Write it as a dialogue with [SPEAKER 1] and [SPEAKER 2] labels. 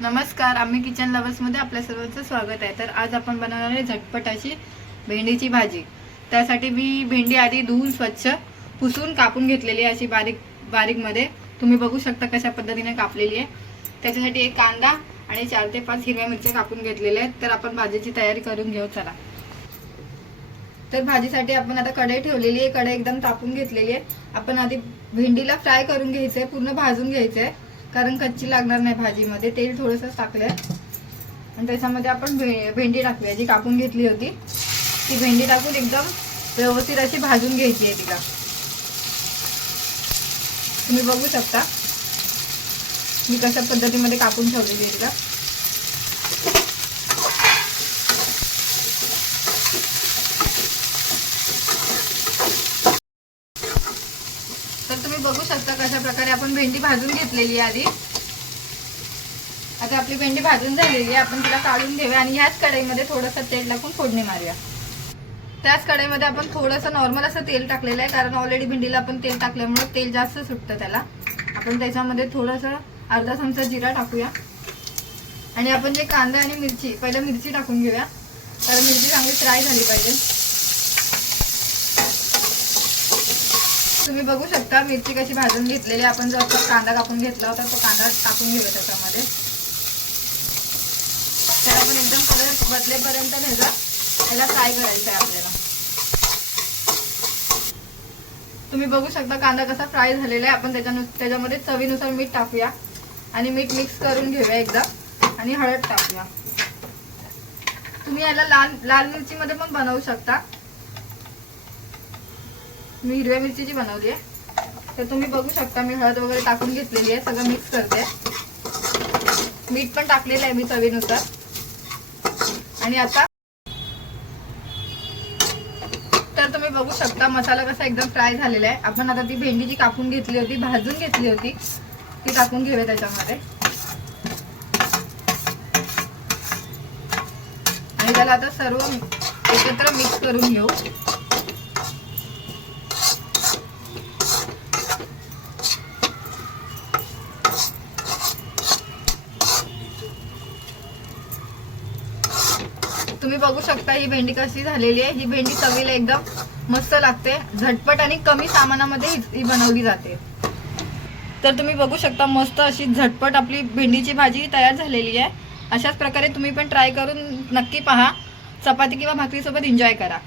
[SPEAKER 1] नमस्कार आम्ही किचन लवर्समध्ये आपल्या सर्वांचं स्वागत आहे. तर आज आपण बनवणार आहे झटपट अशी भेंडीची भाजी. त्यासाठी मी भेंडी आधी धुवून स्वच्छ पुसून कापून घेतलेली आहे अशी बारीक बारीकमध्ये. तुम्ही बघू शकता कशा पद्धतीने कापलेली आहे. त्याच्यासाठी एक कांदा आणि चार ते पाच हिरव्या मिरच्या कापून घेतलेल्या आहेत. तर आपण भाजीची तयारी करून घेऊ चला. तर भाजीसाठी आपण आता कढई ठेवलेली आहे. कढई एकदम तापून घेतलेली आहे. आपण आधी भेंडीला फ्राय करून घ्यायचं आहे पूर्ण भाजून घ्यायचं आहे कारण कच्ची लागणार नाही भाजीमध्ये तेल थोडंसं टाकलंय. आणि त्याच्यामध्ये आपण भे भेंडी टाकूया जी कापून घेतली होती. ती भेंडी टाकून एकदम व्यवस्थित अशी भाजून घ्यायची आहे तिला. तुम्ही बघू शकता. मी कशा पद्धतीमध्ये कापून ठेवलेली आहे तिला. तर तुम्ही बघू शकता कशा प्रकारे आपण भेंडी भाजून घेतलेली आहे आधी. आता आपली भेंडी भाजून झालेली आहे. आपण तिला काढून घेऊया आणि ह्याच कढईमध्ये थोडंसं तेल टाकून फोडणी मारूया. त्याच कढईमध्ये आपण थोडंसं नॉर्मल असं तेल टाकलेलं आहे कारण ऑलरेडी भेंडीला आपण तेल टाकल्यामुळे तेल जास्त सुटतं त्याला. आपण त्याच्यामध्ये थोडंसं अर्धा चमचा जिरा टाकूया. आणि आपण जे कांदा आणि मिरची पहिलं मिरची टाकून घेऊया. कारण मिरची चांगली फ्राय झाली पाहिजे. तुम्ही बघू शकता मिरची कशी भाजून घेतलेली आपण जो कांदा कापून घेतला होता तो कांदा टाकून घेऊया त्याच्यामध्ये. त्याला आपण एकदम कलर बदलेपर्यंत त्याचा त्याला फ्राय करायचं आहे आपल्याला. तुम्ही बघू शकता कांदा कसा फ्राय झालेला आहे. आपण त्याच्यानु त्याच्यामध्ये चवीनुसार मीठ टाकूया. आणि मीठ मिक्स करून घेऊया एकदा. आणि हळद टाकूया. तुम्ही याला लाल लाल मिरचीमध्ये पण बनवू शकता. मी हिरव्या मिरचीची बनवली आहे. तर तुम्ही बघू शकता मी हळद वगैरे टाकून घेतलेली आहे सगळं मिक्स करते. मीठ पण टाकलेलं आहे मी चवीनुसार. आणि आता तर तुम्ही बघू शकता मसाला कसा एकदम फ्राय झालेला आहे. आपण आता ती भेंडी जी कापून घेतली होती भाजून घेतली होती ती टाकून घेऊया त्याच्यामध्ये. आणि त्याला आता सर्व एकत्र मिक्स करून घेऊ. तुम्ही बघू शकता ही भेंडी कशी झालेली आहे. ही भेंडी चवीला एकदम मस्त लागते. झटपट आणि कमी सामानामध्ये ही ही बनवली जाते. तर तुम्ही बघू शकता मस्त अशी झटपट आपली भेंडीची भाजी तयार झालेली आहे. अशाच प्रकारे तुम्ही पण ट्राय करून नक्की पहा. चपाती किंवा भाकरीसोबत एन्जॉय करा.